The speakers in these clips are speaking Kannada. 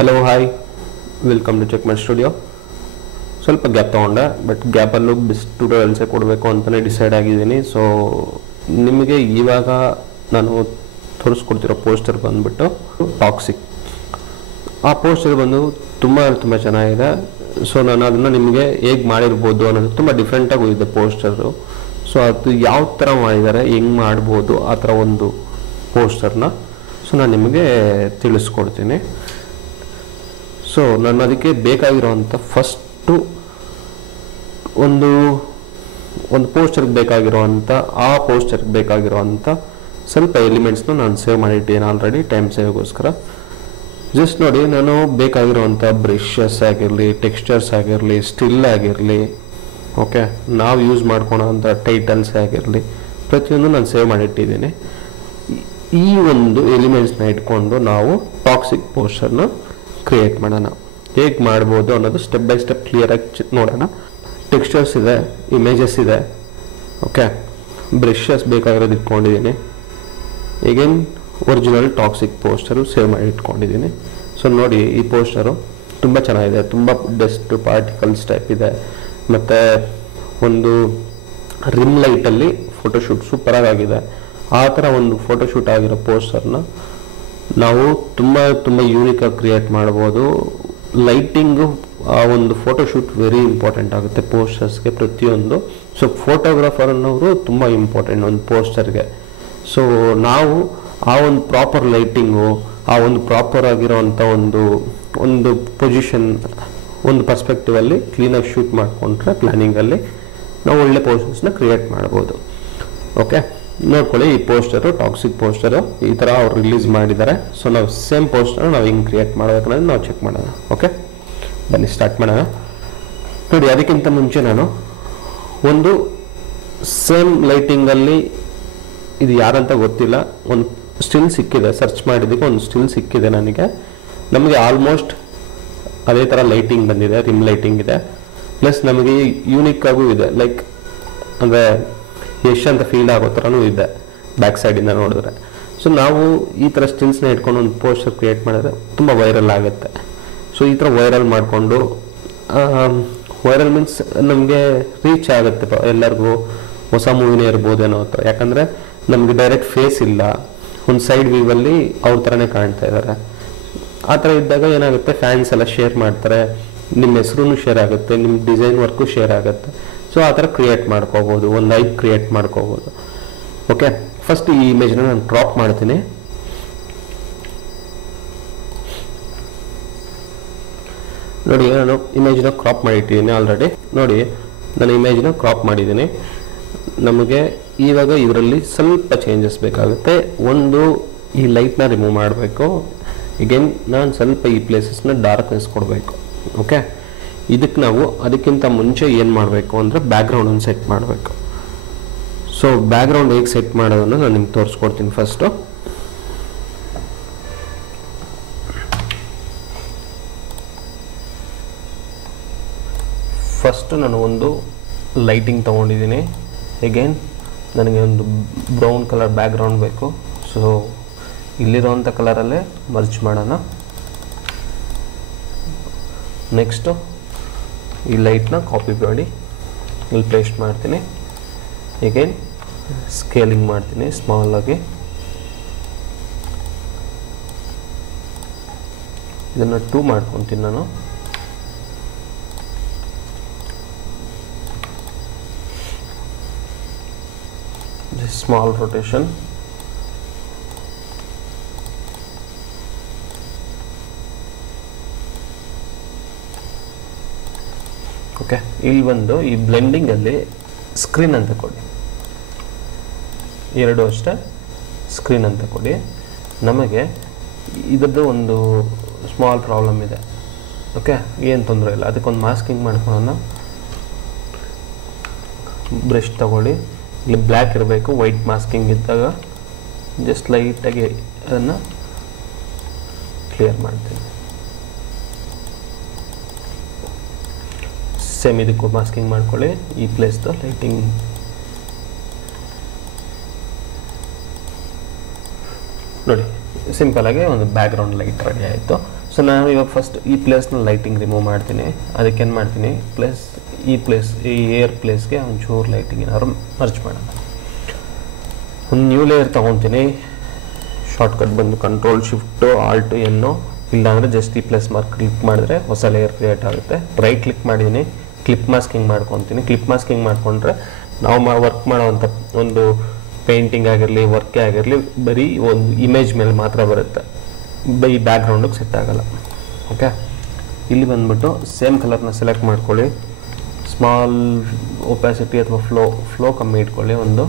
Hello hi welcome to check my studio. ಸ್ವಲ್ಪ ಗ್ಯಾಪ್ ತೊಗೊಂಡೆ, ಬಟ್ ಗ್ಯಾಪಲ್ಲೂ ಟ್ಯೂಟೋರಿಯಲ್ಸೇ ಕೊಡಬೇಕು ಅಂತಲೇ ಡಿಸೈಡ್ ಆಗಿದ್ದೀನಿ. ಸೊ ನಿಮಗೆ ಇವಾಗ ನಾನು ತೋರಿಸ್ಕೊಡ್ತಿರೋ ಪೋಸ್ಟರ್ ಬಂದುಬಿಟ್ಟು ಟಾಕ್ಸಿಕ್. ಆ ಪೋಸ್ಟರ್ ಬಂದು ತುಂಬ ಚೆನ್ನಾಗಿದೆ. ಸೊ ನಾನು ಅದನ್ನು ನಿಮಗೆ ಹೇಗೆ ಮಾಡಿರ್ಬೋದು ಅನ್ನೋದು ತುಂಬ ಡಿಫ್ರೆಂಟಾಗೂ ಇದೆ ಪೋಸ್ಟರು. ಸೊ ಅದು ಯಾವ ಥರ ಮಾಡಿದ್ದಾರೆ, ಹೆಂಗೆ ಮಾಡ್ಬೋದು ಆ ಥರ ಒಂದು ಪೋಸ್ಟರ್ನ ಸೊ ನಾನು ನಿಮಗೆ ತಿಳಿಸ್ಕೊಡ್ತೀನಿ. ಸೊ ನಾನು ಅದಕ್ಕೆ ಬೇಕಾಗಿರೋವಂಥ ಫಸ್ಟು ಒಂದು ಪೋಸ್ಟರ್ಗೆ ಬೇಕಾಗಿರೋವಂಥ ಆ ಪೋಸ್ಟರ್ಗೆ ಬೇಕಾಗಿರೋವಂಥ ಸ್ವಲ್ಪ ಎಲಿಮೆಂಟ್ಸ್ನ ನಾನು ಸೇವ್ ಮಾಡಿಟ್ಟಿದ್ದೀನಿ ಆಲ್ರೆಡಿ, ಟೈಮ್ ಸೇವ್ಗೋಸ್ಕರ. ಜಸ್ಟ್ ನೋಡಿ, ನಾನು ಬೇಕಾಗಿರೋವಂಥ ಬ್ರಷಸ್ ಆಗಿರಲಿ, ಟೆಕ್ಸ್ಚರ್ಸ್ ಆಗಿರಲಿ, ಸ್ಟಿಲ್ ಆಗಿರಲಿ, ಓಕೆ, ನಾವು ಯೂಸ್ ಮಾಡ್ಕೊಳೋವಂಥ ಟೈಟಲ್ಸ್ ಆಗಿರಲಿ, ಪ್ರತಿಯೊಂದು ನಾನು ಸೇವ್ ಮಾಡಿಟ್ಟಿದ್ದೀನಿ. ಈ ಒಂದು ಎಲಿಮೆಂಟ್ಸ್ನ ಇಟ್ಕೊಂಡು ನಾವು ಟಾಕ್ಸಿಕ್ ಪೋಸ್ಟರ್ನ ಕ್ರಿಯೇಟ್ ಮಾಡೋಣ. ಹೇಗೆ ಮಾಡ್ಬೋದು ಅನ್ನೋದು ಸ್ಟೆಪ್ ಬೈ ಸ್ಟೆಪ್ ಕ್ಲಿಯರಾಗಿ ನೋಡೋಣ. ಟೆಕ್ಸ್ಚರ್ಸ್ ಇದೆ, ಇಮೇಜಸ್ ಇದೆ, ಓಕೆ, ಬ್ರಷಸ್ ಬೇಕಾಗಿರೋದು ಇಟ್ಕೊಂಡಿದ್ದೀನಿ. ಈಗೇನು ಒರಿಜಿನಲ್ ಟಾಕ್ಸಿಕ್ ಪೋಸ್ಟರು ಸೇವ್ ಮಾಡಿ ಇಟ್ಕೊಂಡಿದ್ದೀನಿ. ಸೊ ನೋಡಿ, ಈ ಪೋಸ್ಟರು ತುಂಬ ಚೆನ್ನಾಗಿದೆ, ತುಂಬ ಡಸ್ಟ್ ಪಾರ್ಟಿಕಲ್ಸ್ ಟೈಪ್ ಇದೆ. ಮತ್ತು ಒಂದು ರಿಮ್ ಲೈಟಲ್ಲಿ ಫೋಟೋಶೂಟ್ ಸೂಪರಾಗಿದೆ. ಆ ಥರ ಒಂದು ಫೋಟೋಶೂಟ್ ಆಗಿರೋ ಪೋಸ್ಟರ್ನ ನಾವು ತುಂಬ ಯೂನಿಕಾಗಿ ಕ್ರಿಯೇಟ್ ಮಾಡ್ಬೋದು. ಲೈಟಿಂಗು ಆ ಒಂದು ಫೋಟೋಶೂಟ್ ವೆರಿ ಇಂಪಾರ್ಟೆಂಟ್ ಆಗುತ್ತೆ ಪೋಸ್ಟರ್ಸ್ಗೆ ಪ್ರತಿಯೊಂದು. ಸೊ ಫೋಟೋಗ್ರಾಫರ್ ಅನ್ನೋರು ತುಂಬ ಇಂಪಾರ್ಟೆಂಟ್ ಒಂದು ಪೋಸ್ಟರ್ಗೆ. ಸೊ ನಾವು ಆ ಒಂದು ಪ್ರಾಪರ್ ಲೈಟಿಂಗು, ಆ ಒಂದು ಪ್ರಾಪರ್ ಆಗಿರೋವಂಥ ಒಂದು ಪೊಸಿಷನ್, ಒಂದು ಪರ್ಸ್ಪೆಕ್ಟಿವಲ್ಲಿ ಕ್ಲೀನಾಗಿ ಶೂಟ್ ಮಾಡಿಕೊಂಡ್ರೆ ಪ್ಲ್ಯಾನಿಂಗಲ್ಲಿ ನಾವು ಒಳ್ಳೆ ಪೋಸ್ಟರ್ಸ್ನ ಕ್ರಿಯೇಟ್ ಮಾಡ್ಬೋದು. ಓಕೆ, ನೋಡ್ಕೊಳ್ಳಿ, ಈ ಪೋಸ್ಟರು ಟಾಕ್ಸಿಕ್ ಪೋಸ್ಟರು ಈ ಥರ ಅವ್ರು ರಿಲೀಸ್ ಮಾಡಿದ್ದಾರೆ. ಸೊ ನಾವು ಸೇಮ್ ಪೋಸ್ಟರ್ ನಾವು ಹಿಂಗೆ ಕ್ರಿಯೇಟ್ ಮಾಡಬೇಕನ್ನೋದು ನಾವು ಚೆಕ್ ಮಾಡೋಣ. ಓಕೆ, ಬನ್ನಿ ಸ್ಟಾರ್ಟ್ ಮಾಡೋಣ. ನೋಡಿ, ಅದಕ್ಕಿಂತ ಮುಂಚೆ ನಾನು ಒಂದು ಸೇಮ್ ಲೈಟಿಂಗಲ್ಲಿ, ಇದು ಯಾರಂತ ಗೊತ್ತಿಲ್ಲ, ಒಂದು ಸ್ಟಿಲ್ ಸಿಕ್ಕಿದೆ, ಸರ್ಚ್ ಮಾಡಿದ್ದಕ್ಕೆ ಒಂದು ಸ್ಟಿಲ್ ಸಿಕ್ಕಿದೆ ನನಗೆ. ನಮಗೆ ಆಲ್ಮೋಸ್ಟ್ ಅದೇ ಥರ ಲೈಟಿಂಗ್ ಬಂದಿದೆ, ರಿಮ್ ಲೈಟಿಂಗ್ ಇದೆ, ಪ್ಲಸ್ ನಮಗೆ ಯೂನಿಕ್ ಆಗೂ ಇದೆ, ಲೈಕ್ ಅಂದರೆ ಯಶ್ ಅಂತ ಫೀಲ್ ಆಗೋ ಥರನೂ ಇದೆ ಬ್ಯಾಕ್ ಸೈಡಿಂದ ನೋಡಿದ್ರೆ. ಸೊ ನಾವು ಈ ಥರ ಸ್ಟಿಲ್ಸ್ನ ಇಟ್ಕೊಂಡು ಒಂದು ಪೋಸ್ಟರ್ ಕ್ರಿಯೇಟ್ ಮಾಡಿದ್ರೆ ತುಂಬ ವೈರಲ್ ಆಗುತ್ತೆ. ಸೊ ಈ ಥರ ವೈರಲ್ ಮಾಡಿಕೊಂಡು, ವೈರಲ್ ಮೀನ್ಸ್ ನಮಗೆ ರೀಚ್ ಆಗುತ್ತೆ ಎಲ್ಲರಿಗೂ, ಹೊಸ ಮೂವಿನೇ ಇರ್ಬೋದೇನೋ ಅಂತ. ಯಾಕಂದರೆ ನಮಗೆ ಡೈರೆಕ್ಟ್ ಫೇಸ್ ಇಲ್ಲ, ಒಂದು ಸೈಡ್ ವ್ಯೂವಲ್ಲಿ ಅವ್ರ ಥರನೇ ಕಾಣ್ತಾ ಇದ್ದಾರೆ. ಆ ಥರ ಇದ್ದಾಗ ಏನಾಗುತ್ತೆ, ಫ್ಯಾನ್ಸ್ ಎಲ್ಲ ಶೇರ್ ಮಾಡ್ತಾರೆ, ನಿಮ್ಮ ಹೆಸರು ಶೇರ್ ಆಗುತ್ತೆ, ನಿಮ್ಮ ಡಿಸೈನ್ ವರ್ಕು ಶೇರ್ ಆಗುತ್ತೆ. ಸೊ ಆ ಥರ ಕ್ರಿಯೇಟ್ ಮಾಡ್ಕೋಬೋದು, ಒಂದು ಐಪ್ ಕ್ರಿಯೇಟ್ ಮಾಡ್ಕೋಬೋದು. ಓಕೆ, ಫಸ್ಟ್ ಈ ಇಮೇಜ್ನ ನಾನು ಕ್ರಾಪ್ ಮಾಡ್ತೀನಿ. ನೋಡಿ, ನಾನು ಇಮೇಜ್ನ ಕ್ರಾಪ್ ಮಾಡಿಟ್ಟಿದ್ದೀನಿ ಆಲ್ರೆಡಿ. ನೋಡಿ, ನಾನು ಇಮೇಜ್ನ ಕ್ರಾಪ್ ಮಾಡಿದ್ದೀನಿ. ನಮಗೆ ಇವಾಗ ಇದರಲ್ಲಿ ಸ್ವಲ್ಪ ಚೇಂಜಸ್ ಬೇಕಾಗುತ್ತೆ. ಒಂದು, ಈ ಲೈಟ್ನ ರಿಮೂವ್ ಮಾಡಬೇಕು. ಈಗೇನು ನಾನು ಸ್ವಲ್ಪ ಈ ಪ್ಲೇಸಸ್ನ ಡಾರ್ಕ್ನೆಸ್ ಕೊಡಬೇಕು. ಓಕೆ, ಇದಕ್ಕೆ ನಾವು ಅದಕ್ಕಿಂತ ಮುಂಚೆ ಏನು ಮಾಡಬೇಕು ಅಂದರೆ ಬ್ಯಾಕ್ಗ್ರೌಂಡನ್ನು ಸೆಟ್ ಮಾಡಬೇಕು. ಸೊ ಬ್ಯಾಕ್ಗ್ರೌಂಡ್ ಹೇಗೆ ಸೆಟ್ ಮಾಡೋದನ್ನು ನಾನು ನಿಮ್ಗೆ ತೋರಿಸ್ಕೊಡ್ತೀನಿ. ಫಸ್ಟು ನಾನು ಒಂದು ಲೈಟಿಂಗ್ ತೊಗೊಂಡಿದ್ದೀನಿ. ಎಗೇನ್ ನನಗೆ ಒಂದು ಬ್ರೌನ್ ಕಲರ್ ಬ್ಯಾಕ್ಗ್ರೌಂಡ್ ಬೇಕು. ಸೊ ಇಲ್ಲಿರೋವಂಥ ಕಲರಲ್ಲೇ ಮರ್ಚ್ ಮಾಡೋಣ. ನೆಕ್ಸ್ಟು ಈ ಲೈಟ್ನ ಕಾಪಿ ಮಾಡಿ ಇಲ್ಲಿ ಪೇಸ್ಟ್ ಮಾಡ್ತೀನಿ. ಎಗೇನ್ ಸ್ಕೇಲಿಂಗ್ ಮಾಡ್ತೀನಿ ಸ್ಮಾಲ್ ಆಗಿ. ಇದನ್ನು 2 ಮಾಡ್ಕೊತೀನಿ ನಾನು. Small rotation. ಓಕೆ, ಇಲ್ಲಿ ಬಂದು ಈ ಬ್ಲೆಂಡಿಂಗಲ್ಲಿ ಸ್ಕ್ರೀನ್ ಅಂತ ಕೊಡಿ, ಎರಡು ಅಷ್ಟೇ ಸ್ಕ್ರೀನ್ ಅಂತ ಕೊಡಿ. ನಮಗೆ ಇದರದ್ದು ಒಂದು ಸ್ಮಾಲ್ ಪ್ರಾಬ್ಲಮ್ ಇದೆ. ಓಕೆ, ಏನು ತೊಂದರೆ ಇಲ್ಲ, ಅದಕ್ಕೊಂದು ಮಾಸ್ಕಿಂಗ್ ಮಾಡ್ಕೊಳ್ಳೋಣ. ಬ್ರಷ್ ತಗೊಳ್ಳಿ, ಇಲ್ಲಿ ಬ್ಲ್ಯಾಕ್ ಇರಬೇಕು, ವೈಟ್ ಮಾಸ್ಕಿಂಗ್ ಇದ್ದಾಗ ಜಸ್ಟ್ ಲೈಟಾಗಿ ಅದನ್ನು ಕ್ಲಿಯರ್ ಮಾಡ್ತೀನಿ. ಸೇಮ್ ಇದಕ್ಕೂ ಮಾಸ್ಕಿಂಗ್ ಮಾಡ್ಕೊಳ್ಳಿ. ಈ ಪ್ಲೇಸ್ದು ಲೈಟಿಂಗ್ ನೋಡಿ, ಸಿಂಪಲ್ ಆಗಿ ಒಂದು ಬ್ಯಾಕ್ಗ್ರೌಂಡ್ ಲೈಟ್ ರೆಡಿ ಆಯಿತು. ಸೊ ನಾನು ಇವಾಗ ಫಸ್ಟ್ ಈ ಪ್ಲೇಸ್ನ ಲೈಟಿಂಗ್ ರಿಮೂವ್ ಮಾಡ್ತೀನಿ. ಅದಕ್ಕೇನು ಮಾಡ್ತೀನಿ, ಈ ಏರ್ ಪ್ಲೇಸ್ಗೆ ಒಂಚೂರು ಲೈಟಿಂಗ್ ಏನಾದ್ರು ಮರ್ಚ್ ಮಾಡೋಣ. ಒಂದು ನ್ಯೂ ಲೇಯರ್ ತೊಗೊತೀನಿ. ಶಾರ್ಟ್ಕಟ್ ಬಂದು ಕಂಟ್ರೋಲ್ ಶಿಫ್ಟು ಆಲ್ಟು ಎನ್ನು, ಇಲ್ಲಾಂದರೆ ಜಸ್ಟ್ ಈ ಪ್ಲಸ್ ಮಾರ್ಕ್ ಕ್ಲಿಕ್ ಮಾಡಿದ್ರೆ ಹೊಸ ಲೇಯರ್ ಕ್ರಿಯೇಟ್ ಆಗುತ್ತೆ. ರೈಟ್ ಕ್ಲಿಕ್ ಮಾಡಿದ್ದೀನಿ, ಕ್ಲಿಪ್ ಮಾಸ್ಕಿಂಗ್ ಮಾಡ್ಕೊತೀನಿ. ಕ್ಲಿಪ್ ಮಾಸ್ಕಿಂಗ್ ಮಾಡಿಕೊಂಡ್ರೆ ನಾವು ವರ್ಕ್ ಮಾಡೋವಂಥ ಒಂದು ಪೇಂಟಿಂಗ್ ಆಗಿರಲಿ ವರ್ಕೇ ಆಗಿರಲಿ ಬರೀ ಒಂದು ಇಮೇಜ್ ಮೇಲೆ ಮಾತ್ರ ಬರುತ್ತೆ, ಈ ಬ್ಯಾಕ್ಗ್ರೌಂಡಿಗೆ ಸೆಟ್ ಆಗಲ್ಲ. ಓಕೆ, ಇಲ್ಲಿ ಬಂದ್ಬಿಟ್ಟು ಸೇಮ್ ಕಲರ್ನ ಸೆಲೆಕ್ಟ್ ಮಾಡ್ಕೊಳ್ಳಿ. ಸ್ಮಾಲ್ ಒಪ್ಯಾಸಿಟಿ ಅಥವಾ ಫ್ಲೋ ಕಮ್ಮಿ ಇಟ್ಕೊಳ್ಳಿ, ಒಂದು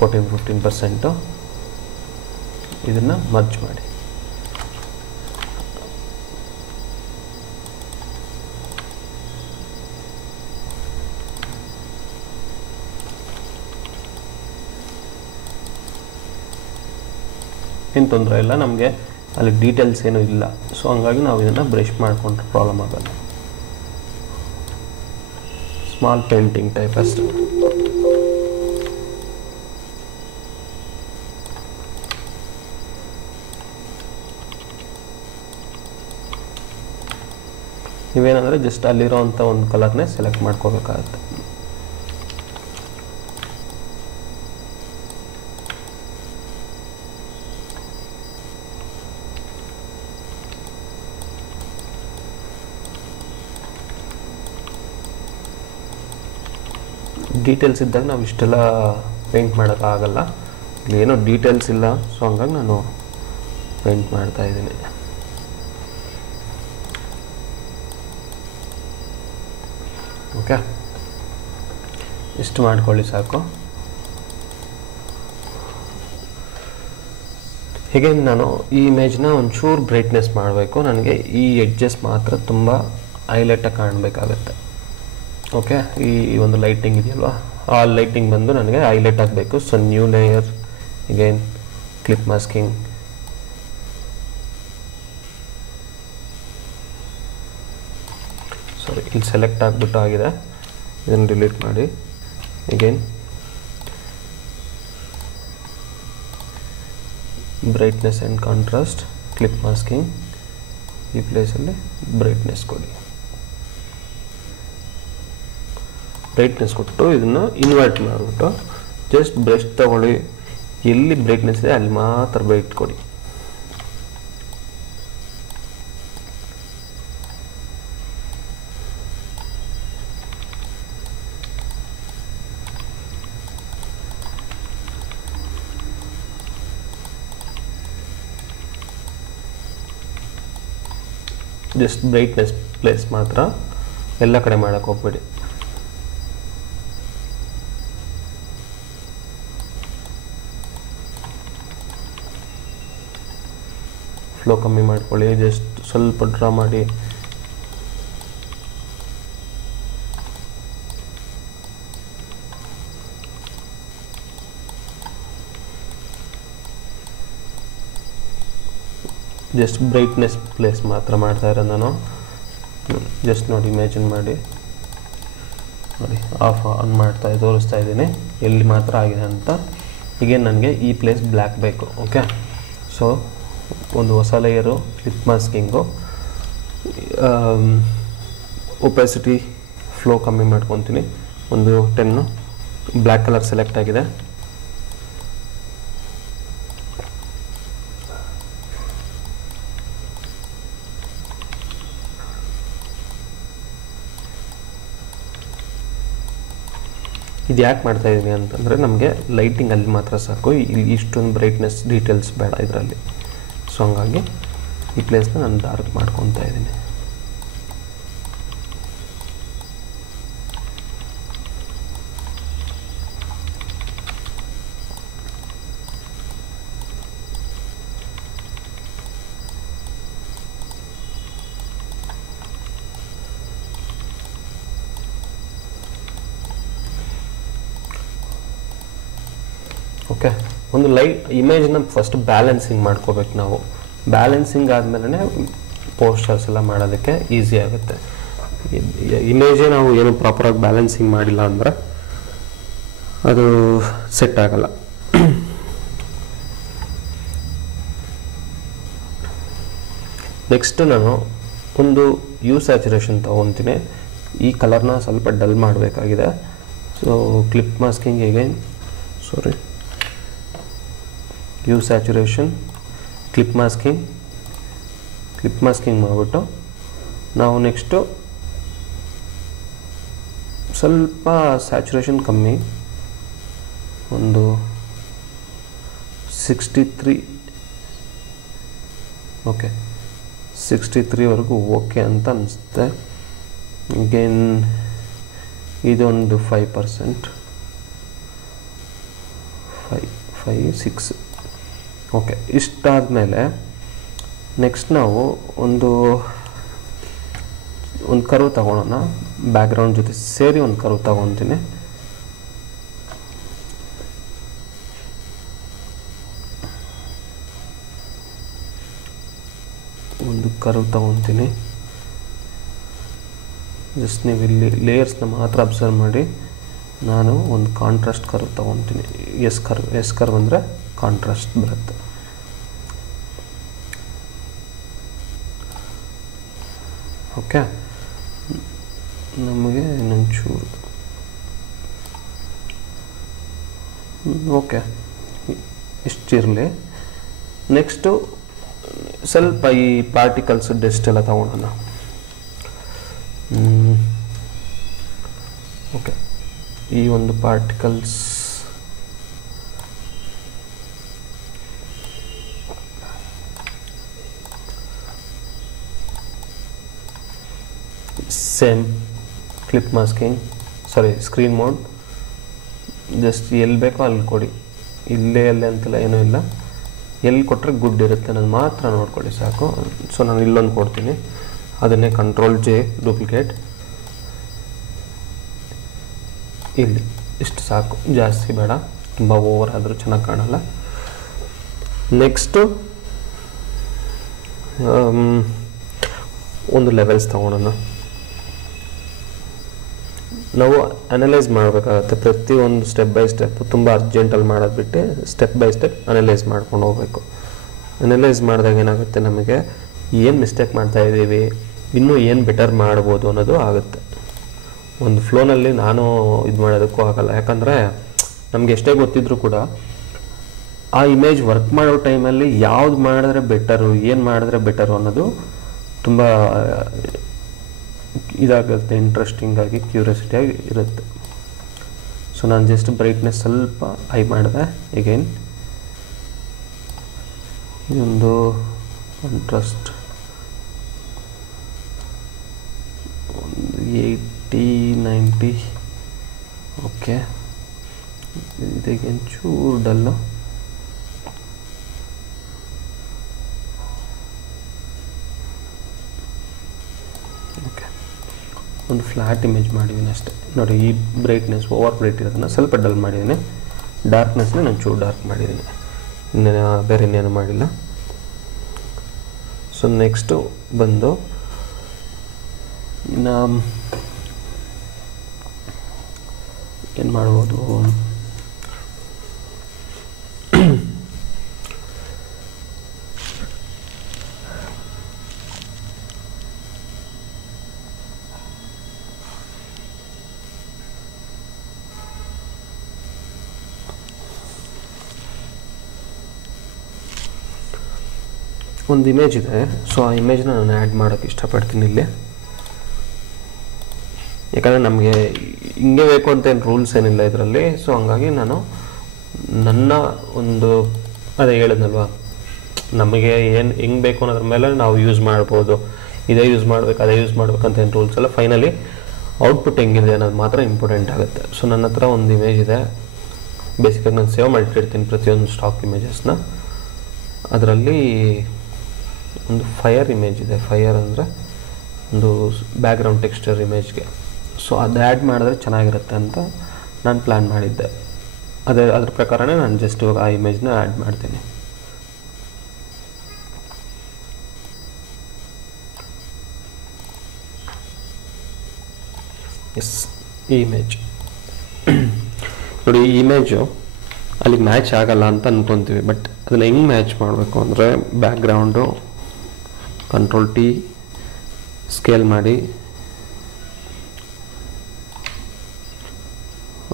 14-15%. ಇದನ್ನು ಮರ್ಜ್ ಮಾಡಿ. ಏನು ತೊಂದರೆ ಇಲ್ಲ, ನಮಗೆ ಅಲ್ಲಿ ಡೀಟೇಲ್ಸ್ ಏನೂ ಇಲ್ಲ. ಸೊ ಹಂಗಾಗಿ ನಾವು ಇದನ್ನು ಬ್ರಷ್ ಮಾಡಿಕೊಂಡ್ರೆ ಪ್ರಾಬ್ಲಮ್ ಆಗಲ್ಲ. ಸ್ಮಾಲ್ ಪೇಂಟಿಂಗ್ ಟೈಪ್ ಅಷ್ಟೆ. ನೀವೇನಂದರೆ ಜಸ್ಟ್ ಅಲ್ಲಿರೋವಂಥ ಒಂದು ಕಲರ್ನೇ ಸೆಲೆಕ್ಟ್ ಮಾಡ್ಕೋಬೇಕಾಗತ್ತೆ. ಡೀಟೇಲ್ಸ್ ಇದ್ದಾಗ ನಾವು ಇಷ್ಟೆಲ್ಲ ಪೇಂಟ್ ಮಾಡೋಕ್ಕಾಗಲ್ಲ. ಇಲ್ಲಿ ಏನೋ ಡೀಟೇಲ್ಸ್ ಇಲ್ಲ, ಸೊ ಹಂಗಾಗಿ ನಾನು ಪೇಂಟ್ ಮಾಡ್ತಾ ಇದ್ದೀನಿ. ಓಕೆ, ಇಷ್ಟು ಮಾಡ್ಕೊಳ್ಳಿ ಸಾಕು. ಹೀಗೆ ನಾನು ಈ ಇಮೇಜ್ನ ಒಂಚೂರು ಬ್ರೈಟ್ನೆಸ್ ಮಾಡಬೇಕು. ನನಗೆ ಈ ಎಡ್ಜಸ್ ಮಾತ್ರ ತುಂಬ ಹೈಲೈಟಾಗಿ ಕಾಣಬೇಕಾಗತ್ತೆ. ಓಕೆ, ಈ ಒಂದು ಲೈಟಿಂಗ್ ಇದೆಯಲ್ವಾ, ಆ ಲೈಟಿಂಗ್ ಬಂದು ನನಗೆ ಹೈಲೈಟ್ ಆಗಬೇಕು. So new layer, again clip masking, sorry ಇಲ್ಲಿ ಸೆಲೆಕ್ಟ್ ಆಗಿಬಿಟ್ಟು ಆಗಿದೆ, ಇದನ್ನು ಡಿಲೀಟ್ ಮಾಡಿ. Again brightness and contrast, clip masking, ಈ ಪ್ಲೇಸಲ್ಲಿ ಬ್ರೈಟ್ನೆಸ್ ಕೊಡಿ. ಬ್ರೈಟ್ನೆಸ್ ಕೊಟ್ಟು ಇದನ್ನು ಇನ್ವರ್ಟ್ ಮಾಡಿಬಿಟ್ಟು ಜಸ್ಟ್ ಬ್ರಷ್ ತಗೊಳ್ಳಿ, ಎಲ್ಲಿ ಬ್ರೈಟ್ನೆಸ್ ಇದೆ ಅಲ್ಲಿ ಮಾತ್ರ ಬ್ರೈಟ್ ಕೊಡಿ. ಜಸ್ಟ್ ಬ್ರೈಟ್ನೆಸ್ ಪ್ಲೇಸ್ ಮಾತ್ರ, ಎಲ್ಲ ಕಡೆ ಮಾಡೋಕ್ಕೆ ಹೋಗ್ಬೇಡಿ. ಫ್ಲೋ ಕಮ್ಮಿ ಮಾಡ್ಕೊಳ್ಳಿ, ಜಸ್ಟ್ ಸ್ವಲ್ಪ ಡ್ರಾ ಮಾಡಿ. ಜಸ್ಟ್ ಬ್ರೈಟ್ನೆಸ್ ಪ್ಲೇಸ್ ಮಾತ್ರ ಮಾಡ್ತಾ ಇರೋದು ನಾನು. ಜಸ್ಟ್ ನೋಡಿ, ಇಮ್ಯಾಜಿನ್ ಮಾಡಿ ನೋಡಿ, ಆಫ್ ಆನ್ ಮಾಡ್ತಾ ತೋರಿಸ್ತಾ ಇದ್ದೀನಿ ಎಲ್ಲಿ ಮಾತ್ರ ಆಗಿದೆ ಅಂತ. ಹೀಗೆ ನನಗೆ ಈ ಪ್ಲೇಸ್ ಬ್ಲ್ಯಾಕ್ ಬೇಕು. ಓಕೆ, ಸೊ ಒಂದು ಹೊಸ ಲೇಯರು, ಕ್ಲಿಪ್ ಮಾಸ್ಕಿಂಗು, ಒಪಾಸಿಟಿ ಫ್ಲೋ ಕಮ್ಮಿ ಮಾಡ್ಕೊತೀನಿ. ಒಂದು 10 ಬ್ಲ್ಯಾಕ್ ಕಲರ್ ಸೆಲೆಕ್ಟ್ ಆಗಿದೆ. ಇದು ಯಾಕೆ ಮಾಡ್ತಾ ಇದ್ದೀನಿ ಅಂತಂದರೆ ನಮಗೆ ಲೈಟಿಂಗ್ ಅಲ್ಲಿ ಮಾತ್ರ ಸಾಕು, ಇಲ್ಲಿ ಇಷ್ಟೊಂದು ಬ್ರೈಟ್ನೆಸ್ ಡೀಟೇಲ್ಸ್ ಬೇಡ ಇದರಲ್ಲಿ. ಸೊ ಹಂಗಾಗಿ ಈ ಪ್ಲೇಸ್ನ ನಾನು ಡಾರ್ಕ್ ಮಾಡ್ಕೊತಾ ಇದ್ದೀನಿ. ಓಕೆ, ಒಂದು ಇಮೇಜ್ನ ಫಸ್ಟ್ ಬ್ಯಾಲೆನ್ಸಿಂಗ್ ಮಾಡ್ಕೋಬೇಕು ನಾವು. ಬ್ಯಾಲೆನ್ಸಿಂಗ್ ಆದಮೇಲೆ ಪೋಸ್ಟರ್ಸ್ ಎಲ್ಲ ಮಾಡೋದಕ್ಕೆ ಈಸಿ ಆಗುತ್ತೆ. ಇಮೇಜೇ ನಾವು ಏನು ಪ್ರಾಪರಾಗಿ ಬ್ಯಾಲೆನ್ಸಿಂಗ್ ಮಾಡಿಲ್ಲ ಅಂದರೆ ಅದು ಸೆಟ್ ಆಗಲ್ಲ. ನೆಕ್ಸ್ಟ್ ನಾನು ಒಂದು ಯು ಸ್ಯಾಚುರೇಷನ್ ತೊಗೊತೀನಿ. ಈ ಕಲರ್ನ ಸ್ವಲ್ಪ ಡಲ್ ಮಾಡಬೇಕಾಗಿದೆ. So clip masking again hue saturation, clip masking ಮಾಡಿಬಿಟ್ಟು ನಾವು ನೆಕ್ಸ್ಟು ಸ್ವಲ್ಪ ಸ್ಯಾಚುರೇಷನ್ ಕಮ್ಮಿ, ಒಂದು 63 ಓಕೆ 63ವರೆಗೂ ಓಕೆ ಅಂತ ಅನಿಸುತ್ತೆ. ಅಗೇನ್ ಇದೊಂದು 5%, 5-6 ಓಕೆ. ಇಷ್ಟಾದಮೇಲೆ ನೆಕ್ಸ್ಟ್ ನಾವು ಒಂದು ಕರ್ವ್ ತಗೊಳ್ಳೋಣ. ಬ್ಯಾಕ್ಗ್ರೌಂಡ್ ಜೊತೆ ಸೇರಿ ಒಂದು ಕರ್ವ್ ತಗೊತೀನಿ. ಜಸ್ಟ್ ನೀವು ಇಲ್ಲಿ ಲೇಯರ್ಸ್ನ ಮಾತ್ರ ಅಬ್ಸರ್ವ್ ಮಾಡಿ. ನಾನು ಒಂದು ಕಾಂಟ್ರಾಸ್ಟ್ ಕರ್ವ್ ತಗೊತೀನಿ. ಎಸ್ ಕರ್ವ್ ಅಂದರೆ ಕಾಂಟ್ರಾಸ್ಟ್ ಬರುತ್ತೆ. ಓಕೆ, ನಮಗೆ ಇನ್ನೊಂಚೂರು ಓಕೆ ಇಷ್ಟಿರಲಿ. ನೆಕ್ಸ್ಟು ಸ್ವಲ್ಪ ಈ ಪಾರ್ಟಿಕಲ್ಸ್ ಡಸ್ಟ್ ಎಲ್ಲ ತಗೊಳ್ಳೋಣ. ಓಕೆ, ಈ ಒಂದು particles same clip masking screen mode. Just ಎಲ್ಲಿ ಬೇಕೋ ಅಲ್ಲಿ ಕೊಡಿ, ಇಲ್ಲೇ ಅಂತೆಲ್ಲ ಏನೂ ಇಲ್ಲ. ಎಲ್ಲಿ ಕೊಟ್ಟರೆ ಗುಡ್ ಇರುತ್ತೆ ಅನ್ನೋದು ಮಾತ್ರ ನೋಡ್ಕೊಳ್ಳಿ ಸಾಕು. ಸೊ ನಾನು ಇಲ್ಲೊಂದು ಕೊಡ್ತೀನಿ, ಅದನ್ನೇ Ctrl+J ಡೂಪ್ಲಿಕೇಟ್. ಇಲ್ಲಿ ಇಷ್ಟು ಸಾಕು, ಜಾಸ್ತಿ ಬೇಡ, ತುಂಬ ಓವರ್ ಆದರೂ ಚೆನ್ನಾಗಿ ಕಾಣಲ್ಲ. ನೆಕ್ಸ್ಟು ಒಂದು ಲೆವೆಲ್ಸ್ ತಗೊಳ್ಳೋಣ. ನಾವು ಅನಲೈಸ್ ಮಾಡಬೇಕಾಗತ್ತೆ ಪ್ರತಿಯೊಂದು ಸ್ಟೆಪ್ ಬೈ ಸ್ಟೆಪ್. ತುಂಬ ಅರ್ಜೆಂಟಲ್ಲಿ ಮಾಡೋದು ಬಿಟ್ಟು ಸ್ಟೆಪ್ ಬೈ ಸ್ಟೆಪ್ ಅನಲೈಸ್ ಮಾಡ್ಕೊಂಡು ಹೋಗಬೇಕು. ಅನಲೈಸ್ ಮಾಡಿದಾಗ ಏನಾಗುತ್ತೆ, ನಮಗೆ ಏನು ಮಿಸ್ಟೇಕ್ ಮಾಡ್ತಾ ಇದ್ದೀವಿ, ಇನ್ನೂ ಏನು ಬೆಟರ್ ಮಾಡ್ಬೋದು ಅನ್ನೋದು ಆಗುತ್ತೆ. ಒಂದು ಫ್ಲೋನಲ್ಲಿ ನಾನು ಇದು ಮಾಡೋದಕ್ಕೂ ಆಗಲ್ಲ. ಯಾಕಂದರೆ ನಮಗೆ ಎಷ್ಟೇ ಗೊತ್ತಿದ್ರೂ ಕೂಡ ಆ ಇಮೇಜ್ ವರ್ಕ್ ಮಾಡೋ ಟೈಮಲ್ಲಿ ಯಾವ್ದು ಮಾಡಿದ್ರೆ ಬೆಟರು, ಏನು ಮಾಡಿದ್ರೆ ಬೆಟರು ಅನ್ನೋದು ತುಂಬ ಇದಾಗುತ್ತೆ, ಇಂಟ್ರೆಸ್ಟಿಂಗಾಗಿ, ಕ್ಯೂರಿಯಾಸಿಟಿಯಾಗಿ ಇರುತ್ತೆ. ಸೊ ನಾನು ಜಸ್ಟ್ ಬ್ರೈಟ್ನೆಸ್ ಸ್ವಲ್ಪ ಹೈ ಮಾಡಿದೆ. ಎಗೈನ್ ಇದೊಂದು ಕಾಂಟ್ರಾಸ್ಟ್ 80-90 ಓಕೆ. ಇದಕ್ಕೆ ಚೂರು ಡಲ್ಲು. ಓಕೆ, ಒಂದು ಫ್ಲ್ಯಾಟ್ ಇಮೇಜ್ ಮಾಡಿದ್ದೀನಿ ಅಷ್ಟೇ. ನೋಡಿ, ಈ ಬ್ರೈಟ್ನೆಸ್ ಓವರ್ ಬ್ರೈಟ್ ಇರೋದನ್ನು ಸ್ವಲ್ಪ ಡಲ್ ಮಾಡಿದ್ದೀನಿ. ಡಾರ್ಕ್ನೆಸ್ನ ನಾನು ಚೂರು ಡಾರ್ಕ್ ಮಾಡಿದ್ದೀನಿ, ಬೇರೆ ಇನ್ನೇನು ಮಾಡಿಲ್ಲ. ಸೊ ನೆಕ್ಸ್ಟು ಬಂದು ಇನ್ನು ಏನು ಮಾಡ್ಬೋದು, ಒಂದು ಇಮೇಜ್ ಇದೆ. ಸೊ ಆ ಇಮೇಜ್ನ ನಾನು ಆ್ಯಡ್ ಮಾಡೋಕ್ಕೆ ಇಷ್ಟಪಡ್ತೀನಿ ಇಲ್ಲಿ. ಯಾಕಂದರೆ ನಮಗೆ ಹಿಂಗೆ ಬೇಕು ಅಂತ ಏನು ರೂಲ್ಸ್ ಏನಿಲ್ಲ ಇದರಲ್ಲಿ. ಸೊ ಹಂಗಾಗಿ ನಾನು ನನ್ನ ಒಂದು ಅದೇ ಹೇಳಿದ್ನಲ್ವ, ನಮಗೆ ಏನು ಹೆಂಗೆ ಬೇಕು ಅನ್ನೋದ್ರ ಮೇಲೆ ನಾವು ಯೂಸ್ ಮಾಡ್ಬೋದು. ಇದೇ ಯೂಸ್ ಮಾಡಬೇಕು, ಅದೇ ಯೂಸ್ ಮಾಡ್ಬೇಕಂತ ಏನು ರೂಲ್ಸ್ ಅಲ್ಲ. ಫೈನಲಿ ಔಟ್ಪುಟ್ ಹೆಂಗಿದೆ ಅನ್ನೋದು ಮಾತ್ರ ಇಂಪಾರ್ಟೆಂಟ್ ಆಗುತ್ತೆ. ಸೊ ನನ್ನ ಹತ್ರ ಒಂದು ಇಮೇಜ್ ಇದೆ. ಬೇಸಿಕಾಗಿ ನಾನು ಸೇವ್ ಮಾಡಿಟ್ಟಿರ್ತೀನಿ ಪ್ರತಿಯೊಂದು ಸ್ಟಾಕ್ ಇಮೇಜಸ್ನ. ಅದರಲ್ಲಿ ಒಂದು ಫೈರ್ ಇಮೇಜ್ ಇದೆ. ಫೈರ್ ಅಂದರೆ ಒಂದು ಬ್ಯಾಕ್ಗ್ರೌಂಡ್ ಟೆಕ್ಸ್ಚರ್ ಇಮೇಜ್ಗೆ. ಸೊ ಅದು ಆ್ಯಡ್ ಮಾಡಿದ್ರೆ ಚೆನ್ನಾಗಿರುತ್ತೆ ಅಂತ ನಾನು ಪ್ಲ್ಯಾನ್ ಮಾಡಿದ್ದೆ. ಅದ್ರ ಪ್ರಕಾರನೇ ನಾನು ಜಸ್ಟ್ ಇವಾಗ ಆ ಇಮೇಜ್ನ ಆ್ಯಡ್ ಮಾಡ್ತೀನಿ. ಎಸ್, ಈ ಇಮೇಜ್ ನೋಡಿ. ಈ ಇಮೇಜು ಅಲ್ಲಿಗೆ ಮ್ಯಾಚ್ ಆಗಲ್ಲ ಅಂತ ಅಂದ್ಕೊತೀವಿ. ಬಟ್ ಅದನ್ನು ಹೆಂಗೆ ಮ್ಯಾಚ್ ಮಾಡಬೇಕು ಅಂದರೆ ಬ್ಯಾಕ್ಗ್ರೌಂಡು ಕಂಟ್ರೋಲ್ ಟಿ ಸ್ಕೇಲ್ ಮಾಡಿ.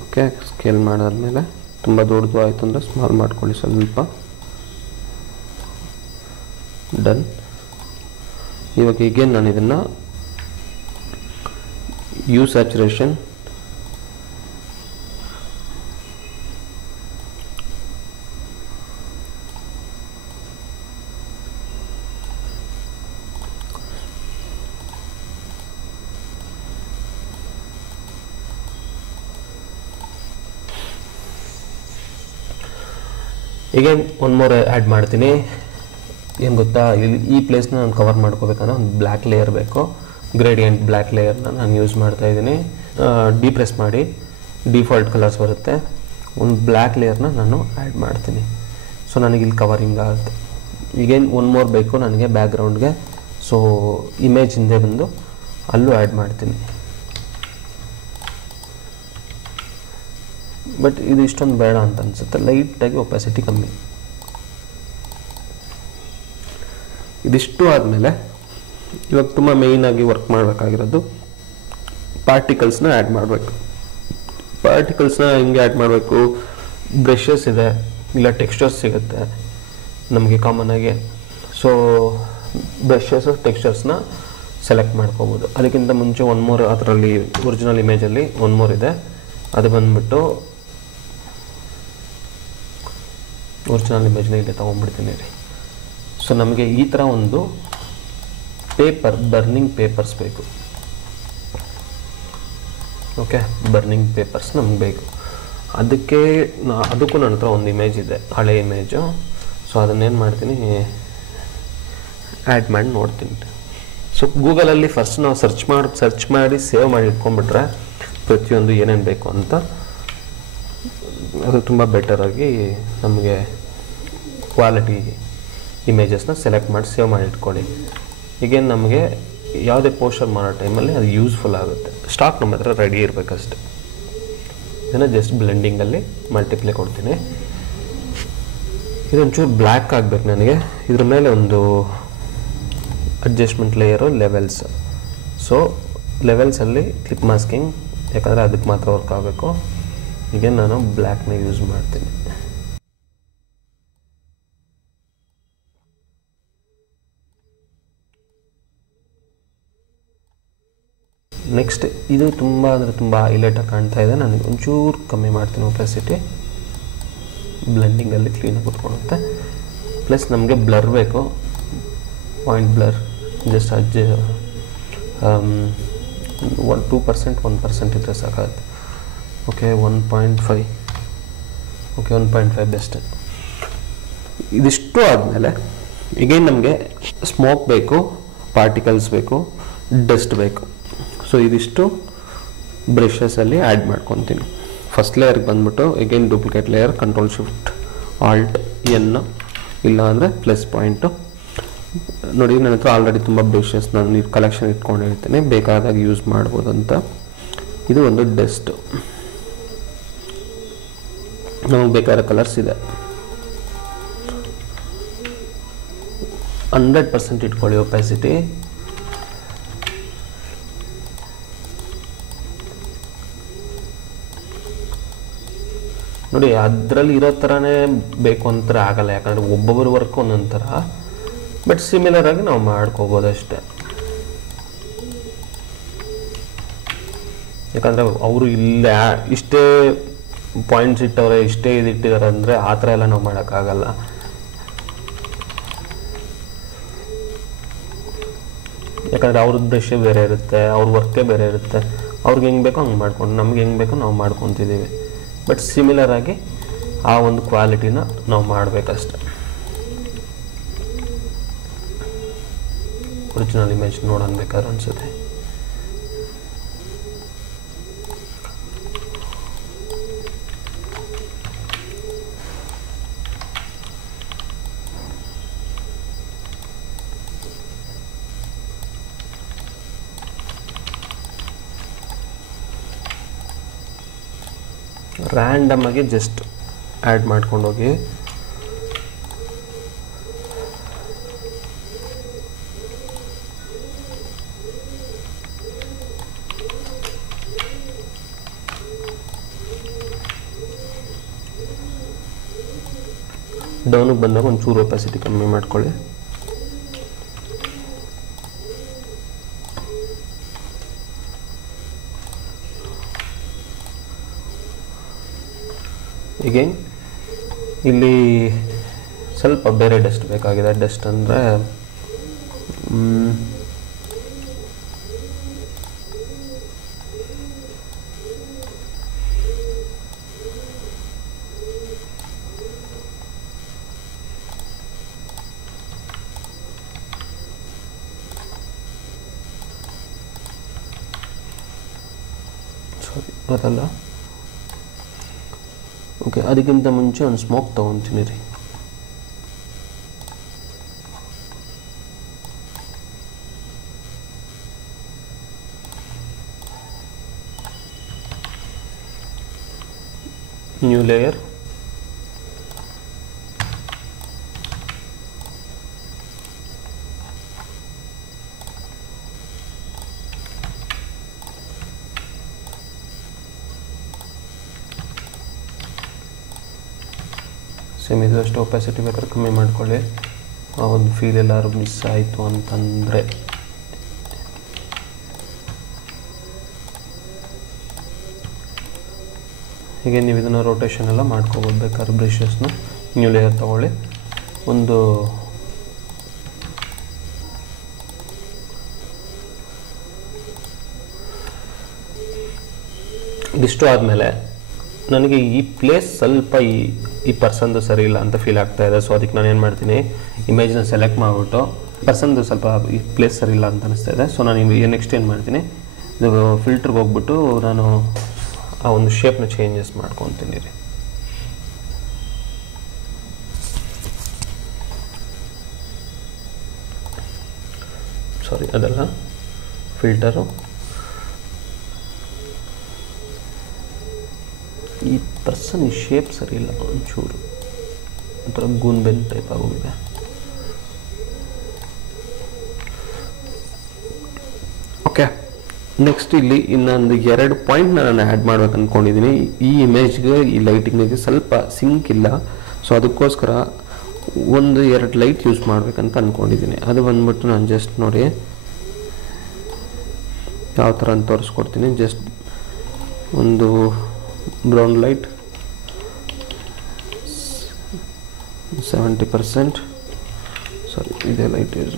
ಓಕೆ, ಸ್ಕೇಲ್ ಮಾಡಾದ್ಮೇಲೆ ತುಂಬ ದೊಡ್ಡದು ಆಯಿತು ಅಂದರೆ ಸ್ಮಾಲ್ ಮಾಡ್ಕೊಳ್ಳಿ ಸ್ವಲ್ಪ. ಡನ್. ಇವಾಗ ಈಗೇನು ನಾನು ಇದನ್ನು ಯೂ ಸ್ಯಾಚುರೇಷನ್ ಈಗೇನು ಒನ್ ಮೋರ್ ಆ್ಯಡ್ ಮಾಡ್ತೀನಿ. ಏನು ಗೊತ್ತಾ, ಇಲ್ಲಿ ಈ ಪ್ಲೇಸ್ನ ನಾನು ಕವರ್ ಮಾಡ್ಕೋಬೇಕಂದ್ರೆ ಒಂದು ಬ್ಲ್ಯಾಕ್ ಲೇಯರ್ ಬೇಕು. ಗ್ರೇಡಿಯಂಟ್ ಬ್ಲ್ಯಾಕ್ ಲೇಯರ್ನ ನಾನು ಯೂಸ್ ಮಾಡ್ತಾಯಿದ್ದೀನಿ. ಡಿಪ್ರೆಸ್ ಮಾಡಿ ಡಿಫಾಲ್ಟ್ ಕಲರ್ಸ್ ಬರುತ್ತೆ. ಒಂದು ಬ್ಲ್ಯಾಕ್ ಲೇಯರ್ನ ನಾನು ಆ್ಯಡ್ ಮಾಡ್ತೀನಿ. ಸೊ ನನಗಿಲ್ಲಿ ಕವರಿಂಗ್ ಆಗುತ್ತೆ. ಈಗೇನು ಒನ್ ಮೋರ್ ಬೇಕು ನನಗೆ ಬ್ಯಾಕ್ಗ್ರೌಂಡ್ಗೆ. ಸೊ ಇಮೇಜ್ ಹಿಂದೆ ಬಂದು ಅಲ್ಲೂ ಆ್ಯಡ್ ಮಾಡ್ತೀನಿ. ಬಟ್ ಇದು ಇಷ್ಟೊಂದು ಬೇಡ ಅಂತ ಅನಿಸುತ್ತೆ. ಲೈಟಾಗಿ ಒಪಾಸಿಟಿ ಕಮ್ಮಿ. ಇದಿಷ್ಟು ಆದಮೇಲೆ ಇವಾಗ ತುಂಬ ಮೇಯ್ನಾಗಿ ವರ್ಕ್ ಮಾಡಬೇಕಾಗಿರೋದು ಪಾರ್ಟಿಕಲ್ಸ್ನ ಆ್ಯಡ್ ಮಾಡಬೇಕು. ಪಾರ್ಟಿಕಲ್ಸ್ನ ಹಿಂಗೆ ಆ್ಯಡ್ ಮಾಡಬೇಕು. ಬ್ರಷಸ್ ಇದೆ, ಇಲ್ಲ ಟೆಕ್ಸ್ಚರ್ಸ್ ಸಿಗುತ್ತೆ ನಮಗೆ ಕಾಮನ್ನಾಗಿ. ಸೊ ಬ್ರಷಸ್ ಟೆಕ್ಸ್ಚರ್ಸ್ನ ಸೆಲೆಕ್ಟ್ ಮಾಡ್ಕೋಬೋದು. ಅದಕ್ಕಿಂತ ಮುಂಚೆ ಒನ್ ಮೋರ್ ಅದರಲ್ಲಿ ಒರಿಜಿನಲ್ ಇಮೇಜಲ್ಲಿ ಒನ್ ಮೋರ್ ಇದೆ. ಅದು ಬಂದುಬಿಟ್ಟು ಒರಿಜಿನಲ್ ಇಮೇಜ್ನ ಇಲ್ಲೇ ತೊಗೊಂಡ್ಬಿಡ್ತೀನಿ ರೀ. ಸೊ ನಮಗೆ ಈ ಥರ ಒಂದು ಬರ್ನಿಂಗ್ ಪೇಪರ್ಸ್ ಬೇಕು. ಓಕೆ, ಬರ್ನಿಂಗ್ ಪೇಪರ್ಸ್ ನಮ್ಗೆ ಬೇಕು. ಅದಕ್ಕೂ ನನ್ನ ಹತ್ರ ಒಂದು ಇಮೇಜ್ ಇದೆ, ಹಳೆ ಇಮೇಜು. ಸೊ ಅದನ್ನೇನು ಮಾಡ್ತೀನಿ, ಆ್ಯಡ್ ಮಾಡಿ ನೋಡ್ತೀನಿ. ಸೊ ಗೂಗಲಲ್ಲಿ ಫಸ್ಟ್ ನಾವು ಸರ್ಚ್ ಮಾಡಿ ಸೇವ್ ಮಾಡಿ ಇಟ್ಕೊಂಡ್ಬಿಟ್ರೆ ಪ್ರತಿಯೊಂದು ಏನೇನು ಬೇಕು ಅಂತ ಅದು ತುಂಬ ಬೆಟರಾಗಿ ನಮಗೆ ಕ್ವಾಲಿಟಿ ಇಮೇಜಸ್ನ ಸೆಲೆಕ್ಟ್ ಮಾಡಿ ಸೇವ್ ಮಾಡಿ ಇಟ್ಕೊಳ್ಳಿ. ಈಗೇನು ನಮಗೆ ಯಾವುದೇ ಪೋಸ್ಟರ್ ಮಾಡೋ ಟೈಮಲ್ಲಿ ಅದು ಯೂಸ್ಫುಲ್ ಆಗುತ್ತೆ. ಸ್ಟಾಕ್ ನಮ್ಮ ಹತ್ರ ರೆಡಿ ಇರಬೇಕಷ್ಟೆ. ಇದನ್ನು ಜಸ್ಟ್ ಬ್ಲೆಂಡಿಂಗಲ್ಲಿ ಮಲ್ಟಿಪ್ಲೈ ಕೊಡ್ತೀನಿ. ಇದೊಂಚೂರು ಬ್ಲ್ಯಾಕ್ ಆಗಬೇಕು ನನಗೆ. ಇದ್ರ ಮೇಲೆ ಒಂದು ಅಡ್ಜಸ್ಟ್ಮೆಂಟ್ ಲೇಯರು ಲೆವೆಲ್ಸ್. ಸೊ ಲೆವೆಲ್ಸಲ್ಲಿ ಕ್ಲಿಪ್ ಮಾಸ್ಕಿಂಗ್, ಯಾಕಂದರೆ ಅದಕ್ಕೆ ಮಾತ್ರ ವರ್ಕ್ ಆಗಬೇಕು. ಈಗ ನಾನು ಬ್ಲ್ಯಾಕ್ನ ಯೂಸ್ ಮಾಡ್ತೀನಿ. ನೆಕ್ಸ್ಟ್ ಇದು ತುಂಬ ಅಂದರೆ ತುಂಬ ಹೈಲೈಟಾಗಿ ಕಾಣ್ತಾ ಇದೆ. ನನಗೆ ಒಂಚೂರು ಕಮ್ಮಿ ಮಾಡ್ತೀನಿ ಒಪಾಸಿಟಿ. ಬ್ಲೆಂಡಿಂಗಲ್ಲಿ ಕ್ಲೀನಾಗಿ ಕೂತ್ಕೊಳ್ಳುತ್ತೆ. ಪ್ಲಸ್ ನಮಗೆ ಬ್ಲರ್ ಬೇಕು, ಪಾಯಿಂಟ್ ಬ್ಲರ್. ಜಸ್ಟ್ 2% 1% ಇದ್ದರೆ ಸಾಕಾಗುತ್ತೆ. ಓಕೆ, 1.5. Okay, 1.5 best. ಇದಿಷ್ಟು ಆದಮೇಲೆ ಈಗೇನು ನಮಗೆ ಸ್ಮೋಕ್ ಬೇಕು, ಪಾರ್ಟಿಕಲ್ಸ್ ಬೇಕು, ಡಸ್ಟ್ ಬೇಕು. ಸೊ ಇದಿಷ್ಟು ಬ್ರಷಸಲ್ಲಿ ಆ್ಯಡ್ ಮಾಡ್ಕೊತೀನಿ. ಫಸ್ಟ್ ಲೇಯರ್ಗೆ ಬಂದ್ಬಿಟ್ಟು ಈಗೇನು duplicate layer, control shift alt N, ಇಲ್ಲ ಅಂದರೆ ಪ್ಲಸ್ ಪಾಯಿಂಟು. ನೋಡಿ, ನನ್ನ ಹತ್ರ ಆಲ್ರೆಡಿ ತುಂಬ ಬ್ರಷಸ್ ನಾನು ಕಲೆಕ್ಷನ್ ಇಟ್ಕೊಂಡಿರ್ತೀನಿ, ಬೇಕಾದಾಗ ಯೂಸ್ ಮಾಡ್ಬೋದು ಅಂತ. ಇದು ಒಂದು ಡಸ್ಟ್. ನಮಗೆ ಬೇಕಾದ ಕಲರ್ಸ್ ಇದೆ. 100% ಇಟ್ಕೊಳ್ಳಿ ಒಪಾಸಿಟಿ. ನೋಡಿ, ಅದರಲ್ಲಿ ಇರೋ ಥರನೇ ಬೇಕು ಅಂತಾರೆ ಆಗಲ್ಲ, ಯಾಕಂದರೆ ಒಬ್ಬೊಬ್ಬರು ವರ್ಕ್ ಒಂದೊಂದು ಥರ. ಬಟ್ ಸಿಮಿಲರ್ ಆಗಿ ನಾವು ಮಾಡ್ಕೋಬೋದು ಅಷ್ಟೆ. ಯಾಕಂದರೆ ಅವರು ಇಲ್ಲ ಇಷ್ಟೇ ಪಾಯಿಂಟ್ಸ್ ಇಟ್ಟವ್ರೆ, ಇಷ್ಟೇ ಇಟ್ಟಿದ್ದಾರೆ ಅಂದರೆ ಆ ಥರ ಎಲ್ಲ ನಾವು ಮಾಡೋಕ್ಕಾಗಲ್ಲ. ಯಾಕಂದರೆ ಅವ್ರದ್ದು ಬ್ರಷೇ ಬೇರೆ ಇರುತ್ತೆ, ಅವ್ರ ವರ್ಕೇ ಬೇರೆ ಇರುತ್ತೆ. ಅವ್ರಿಗೆ ಹೆಂಗೆ ಬೇಕೋ ಹಂಗೆ ಮಾಡ್ಕೊಂಡು, ನಮ್ಗೆ ಹೆಂಗೆ ಬೇಕೋ ನಾವು ಮಾಡ್ಕೊತಿದ್ದೀವಿ. ಬಟ್ ಸಿಮಿಲರ್ ಆಗಿ ಆ ಒಂದು ಕ್ವಾಲಿಟಿನ ನಾವು ಮಾಡಬೇಕಷ್ಟೆ. ಒರಿಜಿನಲ್ ಇಮೇಜ್ ನೋಡೋಣ ಬೇಕಾದ್ರೆ ಅನಿಸುತ್ತೆ. ರ್ಯಾಂಡಮ್ ಆಗಿ ಜಸ್ಟ್ ಆ್ಯಡ್ ಮಾಡ್ಕೊಂಡು ಹೋಗಿ. ಡೌನಿಗೆ ಬಂದಾಗ ಒಂಚೂರು ಒಪಾಸಿಟಿ ಕಮ್ಮಿ ಮಾಡ್ಕೊಳ್ಳಿ. ಈಗೇನ್ ಇಲ್ಲಿ ಸ್ವಲ್ಪ ಬೇರೆ ಡಸ್ಟ್ ಬೇಕಾಗಿದೆ. ಡಸ್ಟ್ ಅಂದರೆ ಸಾರಿ ಅದಲ್ಲ. ಓಕೆ, ಅದಕ್ಕಿಂತ ಮುಂಚೆ ಒಂದು ಸ್ಮೋಕ್ ತೊಗೊತೀನಿ ರೀ. New layer. ಸೇಮ್ ಇದು ಅಷ್ಟು ಒಪಾಸಿಟಿ ಬೇಕಾದ್ರೆ ಕಮ್ಮಿ ಮಾಡ್ಕೊಳ್ಳಿ. ಆ ಒಂದು ಫೀಲ್ ಎಲ್ಲರೂ ಮಿಸ್ ಆಯಿತು ಅಂತಂದರೆ ಹೀಗೆ ನೀವು ಇದನ್ನು ರೊಟೇಷನ್ ಎಲ್ಲ ಮಾಡ್ಕೋಬೋದು. ಬೇಕಾದ್ರೆ ಬ್ರಷಸ್ನ ನ್ಯೂ ಲೇಯರ್ ತೊಗೊಳ್ಳಿ. ಒಂದು ಇದಿಷ್ಟು ಆದಮೇಲೆ ನನಗೆ ಈ ಪ್ಲೇಸ್ ಸ್ವಲ್ಪ ಈ ಪರ್ಸನ್ದು ಸರಿ ಇಲ್ಲ ಅಂತ ಫೀಲ್ ಆಗ್ತಾ ಇದೆ. ಸೊ ಅದಕ್ಕೆ ನಾನು ಏನು ಮಾಡ್ತೀನಿ, ಇಮೇಜ್ನ ಸೆಲೆಕ್ಟ್ ಮಾಡಿಬಿಟ್ಟು ಪರ್ಸನ್ದು ಸ್ವಲ್ಪ ಈ ಪ್ಲೇಸ್ ಸರಿ ಇಲ್ಲ ಅಂತ ಅನಿಸ್ತಾ ಇದೆ. ಸೊ ನಾನು ನೆಕ್ಸ್ಟ್ ಏನು ಮಾಡ್ತೀನಿ, ಇದು ಫಿಲ್ಟ್ರಿಗೆ ಹೋಗ್ಬಿಟ್ಟು ನಾನು ಆ ಒಂದು ಶೇಪ್ನ ಚೇಂಜಸ್ ಮಾಡ್ಕೊತೀನಿ ರೀ. ಸಾರಿ ಅದಲ್ಲ, ಫಿಲ್ಟರು. ಈ ಪರ್ಸನ್ ಈ ಶೇಪ್ ಸರಿ ಇಲ್ಲ, ಒಂಚೂರು ಒಂಥರ ಗೂನ್ಬೆನ್ ಟೈಪ್ ಆಗೋಗಿದೆ. ಓಕೆ, ನೆಕ್ಸ್ಟ್ ಇಲ್ಲಿ ಇನ್ನೊಂದು 2 ಪಾಯಿಂಟ್ನ ನಾನು ಆ್ಯಡ್ ಮಾಡ್ಬೇಕು ಅಂದ್ಕೊಂಡಿದ್ದೀನಿ. ಈ ಇಮೇಜ್ಗೆ ಈ ಲೈಟಿಂಗಿಗೆ ಸ್ವಲ್ಪ ಸಿಂಕ್ ಇಲ್ಲ. ಸೊ ಅದಕ್ಕೋಸ್ಕರ 1-2 ಲೈಟ್ ಯೂಸ್ ಮಾಡ್ಬೇಕಂತ ಅಂದ್ಕೊಂಡಿದ್ದೀನಿ. ಅದು ಬಂದ್ಬಿಟ್ಟು ನಾನು ಜಸ್ಟ್ ನೋಡಿ ಯಾವ ಥರ ಅಂತ ತೋರಿಸ್ಕೊಡ್ತೀನಿ. ಜಸ್ಟ್ ಒಂದು ಬ್ರೌನ್ ಲೈಟ್ 70%. ಸಾರಿ, ಇದೇ ಲೈಟ್ ಯೂಸ್.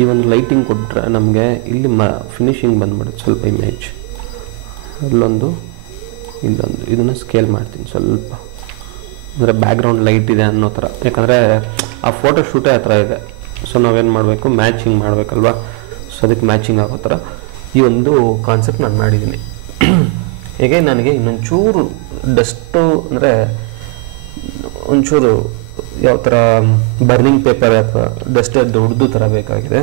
ಈ ಒಂದು ಲೈಟಿಂಗ್ ಕೊಟ್ಟರೆ ನಮಗೆ ಇಲ್ಲಿ ಫಿನಿಶಿಂಗ್ ಬಂದ್ಬಿಡುತ್ತೆ. ಸ್ವಲ್ಪ ಇಮೇಜ್ ಅಲ್ಲೊಂದು ಇಲ್ಲೊಂದು ಇದನ್ನು ಸ್ಕೇಲ್ ಮಾಡ್ತೀನಿ ಸ್ವಲ್ಪ, ಅಂದರೆ ಬ್ಯಾಕ್ಗ್ರೌಂಡ್ ಲೈಟ್ ಇದೆ ಅನ್ನೋ ಥರ. ಯಾಕಂದರೆ ಆ ಫೋಟೋ ಶೂಟೇ ಆ ಥರ ಇದೆ. ಸೊ ನಾವೇನು ಮಾಡಬೇಕು, ಮ್ಯಾಚಿಂಗ್ ಮಾಡಬೇಕಲ್ವಾ. ಸೊ ಅದಕ್ಕೆ ಮ್ಯಾಚಿಂಗ್ ಆಗೋ ಥರ ಈ ಒಂದು ಕಾನ್ಸೆಪ್ಟ್ ನಾನು ಮಾಡಿದ್ದೀನಿ. ಹೇಗೆ ನನಗೆ ಇನ್ನೊಂಚೂರು ಡಸ್ಟು ಅಂದರೆ ಒಂಚೂರು ಯಾವ ಥರ ಬರ್ನಿಂಗ್ ಪೇಪರ್ ಅಥವಾ ಡಸ್ಟ್ ದೊಡ್ಡದು ಥರ ಬೇಕಾಗಿದೆ.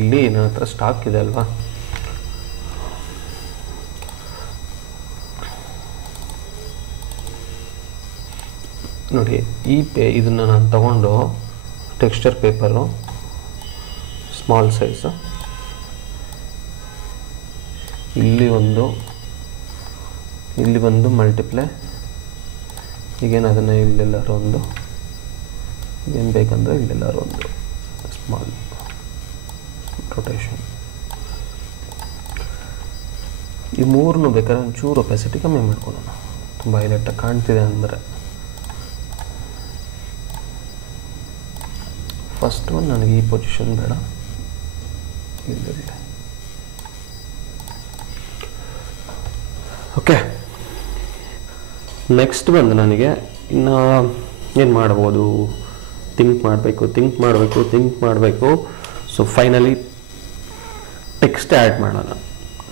ಇಲ್ಲಿ ನನ್ನ ಹತ್ರ ಸ್ಟಾಕ್ ಇದೆ ಅಲ್ವಾ, ನೋಡಿ ಇದನ್ನು ನಾನು ತಗೊಂಡು ಟೆಕ್ಸ್ಚರ್ ಪೇಪರು ಸ್ಮಾಲ್ ಸೈಜು, ಇಲ್ಲಿ ಒಂದು ಮಲ್ಟಿಪ್ಲೈ, ಈಗೇನು ಅದನ್ನು ಇಲ್ಲೆಲ್ಲರೂ ಒಂದು, ಏನು ಬೇಕಂದರೆ ಇಲ್ಲೆಲ್ಲರೂ ಒಂದು ಸ್ಮಾಲ್ ರೊಟೇಷನ್. ಈ ಮೂರನ್ನು ಬೇಕಾದ್ರೆ ಒಂಚೂರು ಒಪಾಸಿಟಿ ಕಮ್ಮಿ ಮಾಡ್ಕೊಳ್ಳೋಣ, ತುಂಬ ಹೈಲೈಟಾಗಿ ಕಾಣ್ತಿದೆ ಅಂದರೆ. ಫಸ್ಟ್ ಒನ್ ನನಗೆ ಈ ಪೊಸಿಷನ್ ಬೇಡ, ಇಲ್ಲಿರಲಿ. ಓಕೆ, ನೆಕ್ಸ್ಟ್ ಬಂದು ನನಗೆ ಇನ್ನು ಏನು ಮಾಡ್ಬೋದು, ಥಿಂಕ್ ಮಾಡಬೇಕು. ಸೊ ಫೈನಲಿ ಟೆಕ್ಸ್ಟ್ ಆ್ಯಡ್ ಮಾಡೋಣ.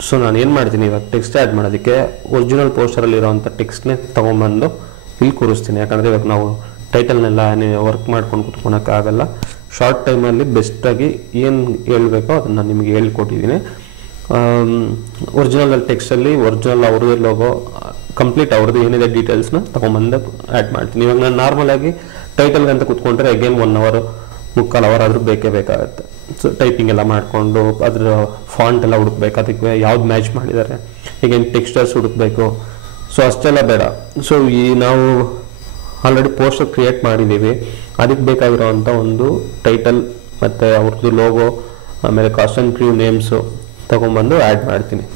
ಸೊ ನಾನು ಏನು ಮಾಡ್ತೀನಿ, ಇವಾಗ ಟೆಕ್ಸ್ಟ್ ಆ್ಯಡ್ ಮಾಡೋದಕ್ಕೆ ಒರಿಜಿನಲ್ ಪೋಸ್ಟರಲ್ಲಿರೋವಂಥ ಟೆಕ್ಸ್ಟ್ನೇ ತೊಗೊಂಬಂದು ಇಲ್ಲಿ ಕೂರಿಸ್ತೀನಿ. ಯಾಕಂದರೆ ಇವಾಗ ನಾವು ಟೈಟಲ್ನೆಲ್ಲ ವರ್ಕ್ ಮಾಡ್ಕೊಂಡು ಕುತ್ಕೊಳಕ್ಕಾಗಲ್ಲ. ಶಾರ್ಟ್ ಟೈಮಲ್ಲಿ ಬೆಸ್ಟಾಗಿ ಏನು ಹೇಳ್ಬೇಕೋ ಅದನ್ನು ನಾನು ನಿಮಗೆ ಹೇಳ್ಕೊಟ್ಟಿದ್ದೀನಿ. ಒರಿಜಿನಲ್ ಟೆಕ್ಸ್ಟಲ್ಲಿ ಒರಿಜಿನಲ್ ಅವ್ರದ್ದು ಲೋಗೋ ಕಂಪ್ಲೀಟ್ ಅವ್ರದ್ದು ಏನಿದೆ ಡೀಟೇಲ್ಸ್ನ ತೊಗೊಂಬಂದು ಆ್ಯಡ್ ಮಾಡ್ತೀನಿ. ಇವಾಗ ನಾನು ನಾರ್ಮಲಾಗಿ ಟೈಟಲ್ಗೆ ಅಂತ ಕೂತ್ಕೊಂಡ್ರೆ ಅಗೇನ್ 1 hour ಮುಕ್ಕಾಲು ಅವರ್ ಆದರೂ ಬೇಕೇ ಬೇಕಾಗುತ್ತೆ. ಸೊ ಟೈಪಿಂಗ್ ಎಲ್ಲ ಮಾಡಿಕೊಂಡು ಅದರ ಫಾಂಟ್ ಎಲ್ಲ ಹುಡುಕ್ಬೇಕು, ಅದಕ್ಕೆ ಯಾವ್ದು ಮ್ಯಾಚ್ ಮಾಡಿದ್ದಾರೆ, ಈಗೇನು ಟೆಕ್ಸ್ಚರ್ಸ್ ಹುಡುಕ್ಬೇಕು. ಸೊ ಅಷ್ಟೆಲ್ಲ ಬೇಡ. ಸೊ ಈ ನಾವು ಆಲ್ರೆಡಿ ಪೋಸ್ಟರ್ ಕ್ರಿಯೇಟ್ ಮಾಡಿದ್ದೀವಿ, ಅದಕ್ಕೆ ಬೇಕಾಗಿರೋವಂಥ ಒಂದು ಟೈಟಲ್ ಮತ್ತು ಅವ್ರದ್ದು ಲೋಗೋ, ಆಮೇಲೆ ಕಾಸ್ಟ್ ಆ್ಯಂಡ್ ಕ್ರ್ಯೂ ನೇಮ್ಸು ತೊಗೊಂಬಂದು ಆ್ಯಡ್ ಮಾಡ್ತೀನಿ.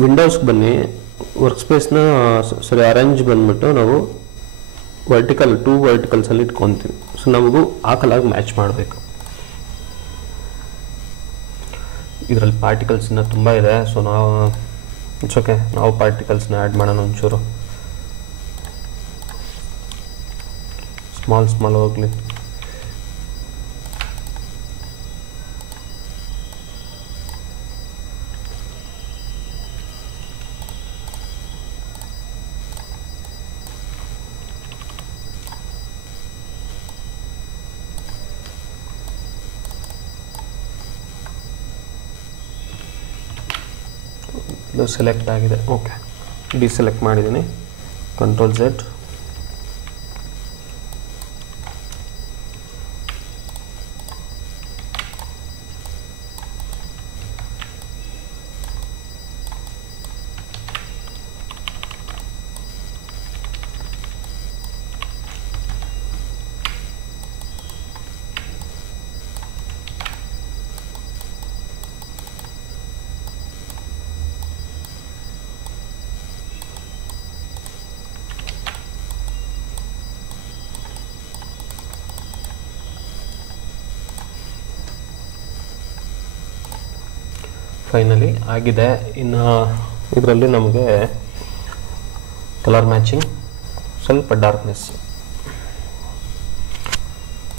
ವಿಂಡೋಸ್ಗೆ ಬನ್ನಿ, ವರ್ಕ್ ಸ್ಪೇಸ್ನ ಅರೇಂಜ್ ಬಂದ್ಬಿಟ್ಟು ನಾವು ಟೂ ವರ್ಟಿಕಲ್ಸಲ್ಲಿ ಇಟ್ಕೊತೀವಿ. ಸೊ ನಮಗೂ ಆ ಕಲರ್ಗೆ ಮ್ಯಾಚ್ ಮಾಡಬೇಕು. ಇದರಲ್ಲಿ ಪಾರ್ಟಿಕಲ್ಸ್ ಇನ್ನೂ ತುಂಬ ಇದೆ. ಸೊ ನಾವು ಪಾರ್ಟಿಕಲ್ಸ್ನ ಆ್ಯಡ್ ಮಾಡೋಣ ಒಂಚೂರು. ಸ್ಮಾಲ್ ಹೋಗಲಿ. ಸೆಲೆಕ್ಟ್ ಆಗಿದೆ. ಓಕೆ, ಡಿಸೆಲೆಕ್ಟ್ ಮಾಡಿದ್ದೀನಿ. Control Z. ಫೈನಲಿ ಆಗಿದೆ. ಇನ್ನು ಇದರಲ್ಲಿ ನಮಗೆ ಕಲರ್ ಮ್ಯಾಚಿಂಗ್, ಸ್ವಲ್ಪ ಡಾರ್ಕ್ನೆಸ್,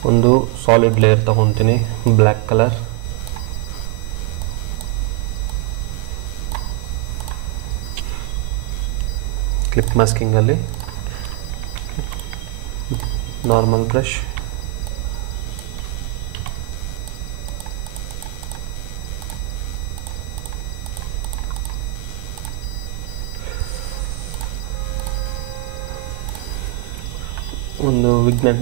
ಒಂದು ಸಾಲಿಡ್ ಲೇಯರ್ ತಗೊತೀನಿ, ಬ್ಲ್ಯಾಕ್ ಕಲರ್. ಕ್ಲಿಪ್ ಮಾಸ್ಕಿಂಗಲ್ಲಿ ನಾರ್ಮಲ್ ಬ್ರಷ್, ಒಂದು ವಿಗ್ನೆಟ್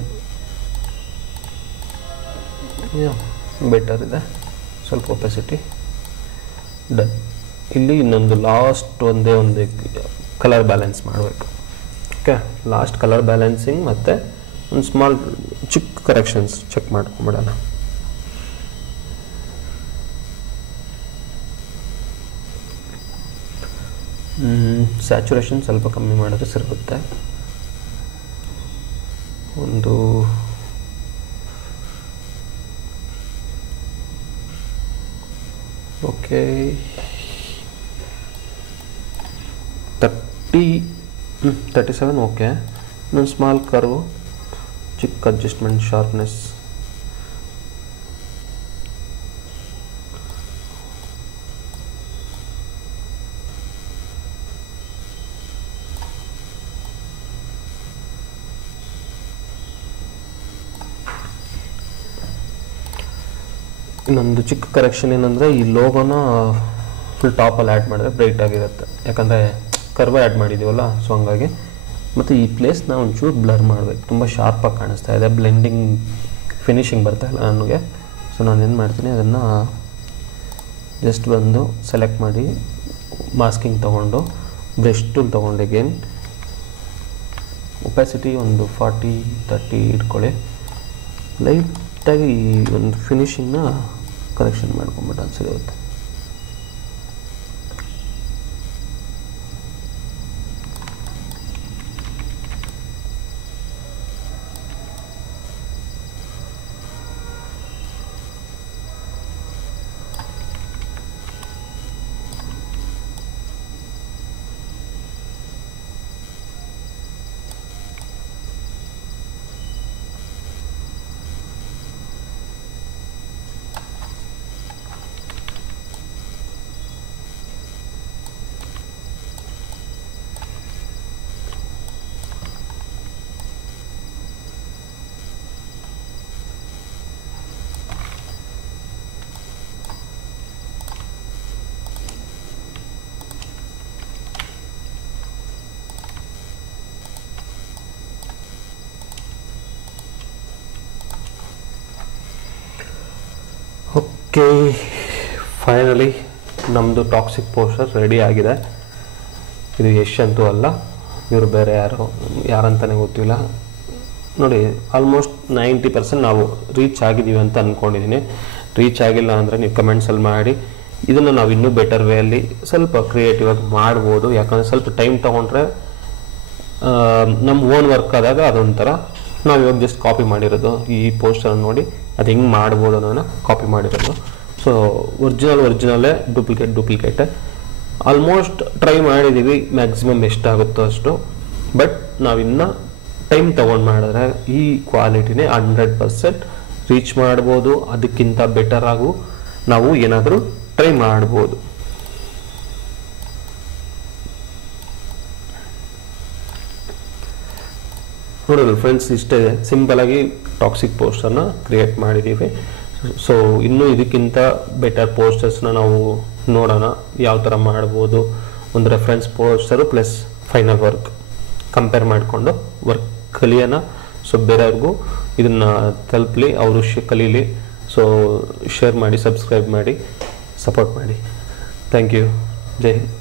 ಬೆಟರ್ ಇದೆ, ಸ್ವಲ್ಪ ಒಪೆಸಿಟಿ. ಡನ್. ಇಲ್ಲಿ ಇನ್ನೊಂದು ಲಾಸ್ಟ್ ಒಂದು ಕಲರ್ ಬ್ಯಾಲೆನ್ಸ್ ಮಾಡಬೇಕು. ಓಕೆ, ಲಾಸ್ಟ್ ಕಲರ್ ಬ್ಯಾಲೆನ್ಸಿಂಗ್ ಮತ್ತು ಒಂದು ಸ್ಮಾಲ್ ಚಿಕ್ಕ ಕರೆಕ್ಷನ್ಸ್ ಚೆಕ್ ಮಾಡ್ಕೊಂಬಿಡೋಣ. ಸ್ಯಾಚುರೇಷನ್ ಸ್ವಲ್ಪ ಕಮ್ಮಿ ಮಾಡಿದ್ರೆ ಸಿಗುತ್ತೆ. ಒಂದು ಓಕೆ 37. ಓಕೆ, ಇನ್ನೊಂದು ಸ್ಮಾಲ್ ಕರ್ವ್, ಚಿಕ್ಕ ಅಡ್ಜಸ್ಟ್ಮೆಂಟ್, ಶಾರ್ಪ್ನೆಸ್. ಇನ್ನೊಂದು ಚಿಕ್ಕ ಕರೆಕ್ಷನ್ ಏನಂದರೆ, ಈ ಲೋಗೋನ ಫುಲ್ ಟಾಪಲ್ಲಿ ಆ್ಯಡ್ ಮಾಡಿದ್ರೆ ಬ್ರೈಟ್ ಆಗಿರುತ್ತೆ, ಯಾಕಂದರೆ ಕರ್ವ್ ಆ್ಯಡ್ ಮಾಡಿದ್ದೀವಲ್ಲ. ಸೊ ಹಂಗಾಗಿ ಮತ್ತು ಈ ಪ್ಲೇಸ್ನ ಒಂಚೂರು ಬ್ಲರ್ ಮಾಡಬೇಕು, ತುಂಬ ಶಾರ್ಪಾಗಿ ಕಾಣಿಸ್ತಾ ಇದೆ, ಬ್ಲೆಂಡಿಂಗ್ ಫಿನಿಶಿಂಗ್ ಬರ್ತಾ ಇಲ್ಲ ನನಗೆ. ಸೊ ನಾನೇನು ಮಾಡ್ತೀನಿ, ಅದನ್ನು ಜಸ್ಟ್ ಬಂದು ಸೆಲೆಕ್ಟ್ ಮಾಡಿ ಮಾಸ್ಕಿಂಗ್ ತೊಗೊಂಡು ಬ್ರಷ್ ಟೂಲ್ ತೊಗೊಂಡು ಅಗೇನ್ ಒಪ್ಯಾಸಿಟಿ ಒಂದು 40-30 ಇಟ್ಕೊಳ್ಳಿ. ಲೈಟಾಗಿ ಈ ಒಂದು ಫಿನಿಶಿಂಗ್ನ ಕರೆಕ್ಷನ್ ಮಾಡ್ಕೊಂಬಿಟ್ಟು ಅದು ಸರಿ ಹೋಗುತ್ತೆ. ಓಕೆ, ಫೈನಲಿ ನಮ್ಮದು ಟಾಕ್ಸಿಕ್ ಪೋಸ್ಟರ್ ರೆಡಿ ಆಗಿದೆ. ಇದು ಯಶ್ ಅಂತೂ ಅಲ್ಲ, ಇವರು ಬೇರೆ ಯಾರಂತಲೇ ಗೊತ್ತಿಲ್ಲ. ನೋಡಿ, ಆಲ್ಮೋಸ್ಟ್ 90% ನಾವು ರೀಚ್ ಆಗಿದ್ದೀವಿ ಅಂತ ಅಂದ್ಕೊಂಡಿದ್ದೀನಿ. ರೀಚ್ ಆಗಿಲ್ಲ ಅಂದರೆ ನೀವು ಕಮೆಂಟ್ಸಲ್ಲಿ ಮಾಡಿ. ಇದನ್ನು ನಾವು ಇನ್ನೂ ಬೆಟರ್ ವೇಯಲ್ಲಿ ಸ್ವಲ್ಪ ಕ್ರಿಯೇಟಿವ್ ಆಗಿ ಮಾಡ್ಬೋದು. ಯಾಕಂದರೆ ಸ್ವಲ್ಪ ಟೈಮ್ ತೊಗೊಂಡ್ರೆ ನಮ್ಮ ಓನ್ ವರ್ಕ್ ಆದಾಗ ಅದೊಂಥರ. ನಾವು ಇವಾಗ ಜಸ್ಟ್ ಕಾಪಿ ಮಾಡಿರೋದು ಈ ಪೋಸ್ಟರ್ ನೋಡಿ ಅದು ಹೆಂಗೆ ಮಾಡ್ಬೋದು ಅನ್ನೋದನ್ನ ಕಾಪಿ ಮಾಡಿರೋದು. ಸೊ ಒರಿಜಿನಲ್ಲೇ ಡೂಪ್ಲಿಕೇಟೇ ಆಲ್ಮೋಸ್ಟ್ ಟ್ರೈ ಮಾಡಿದ್ದೀವಿ. ಮ್ಯಾಕ್ಸಿಮಮ್ ಎಷ್ಟಾಗುತ್ತೋ ಅಷ್ಟು. ಬಟ್ ನಾವಿನ್ನು ಟೈಮ್ ತೊಗೊಂಡು ಮಾಡಿದ್ರೆ ಈ ಕ್ವಾಲಿಟಿನೇ 100% ರೀಚ್ ಮಾಡ್ಬೋದು. ಅದಕ್ಕಿಂತ ಬೆಟರ್ ಆಗು ನಾವು ಏನಾದರೂ ಟ್ರೈ ಮಾಡ್ಬೋದು. ನೋಡೋದು ಫ್ರೆಂಡ್ಸ್, ಇಷ್ಟೇ ಸಿಂಪಲಾಗಿ ಟಾಕ್ಸಿಕ್ ಪೋಸ್ಟರ್ನ ಕ್ರಿಯೇಟ್ ಮಾಡಿದ್ದೀವಿ. ಸೊ ಇನ್ನೂ ಇದಕ್ಕಿಂತ ಬೆಟರ್ ಪೋಸ್ಟರ್ಸ್ನ ನಾವು ನೋಡೋಣ ಯಾವ ಥರ ಮಾಡ್ಬೋದು. ಒಂದು reference poster plus final work compare ಮಾಡಿಕೊಂಡು ವರ್ಕ್ ಕಲಿಯೋಣ. ಸೊ ಬೇರೆಯವ್ರಿಗೂ ಇದನ್ನು ತಲುಪಲಿ, ಅವರು ಕಲೀಲಿ. ಸೊ ಶೇರ್ ಮಾಡಿ, ಸಬ್ಸ್ಕ್ರೈಬ್ ಮಾಡಿ, ಸಪೋರ್ಟ್ ಮಾಡಿ. Thank you. ಜೈ ಹಿಂದ್.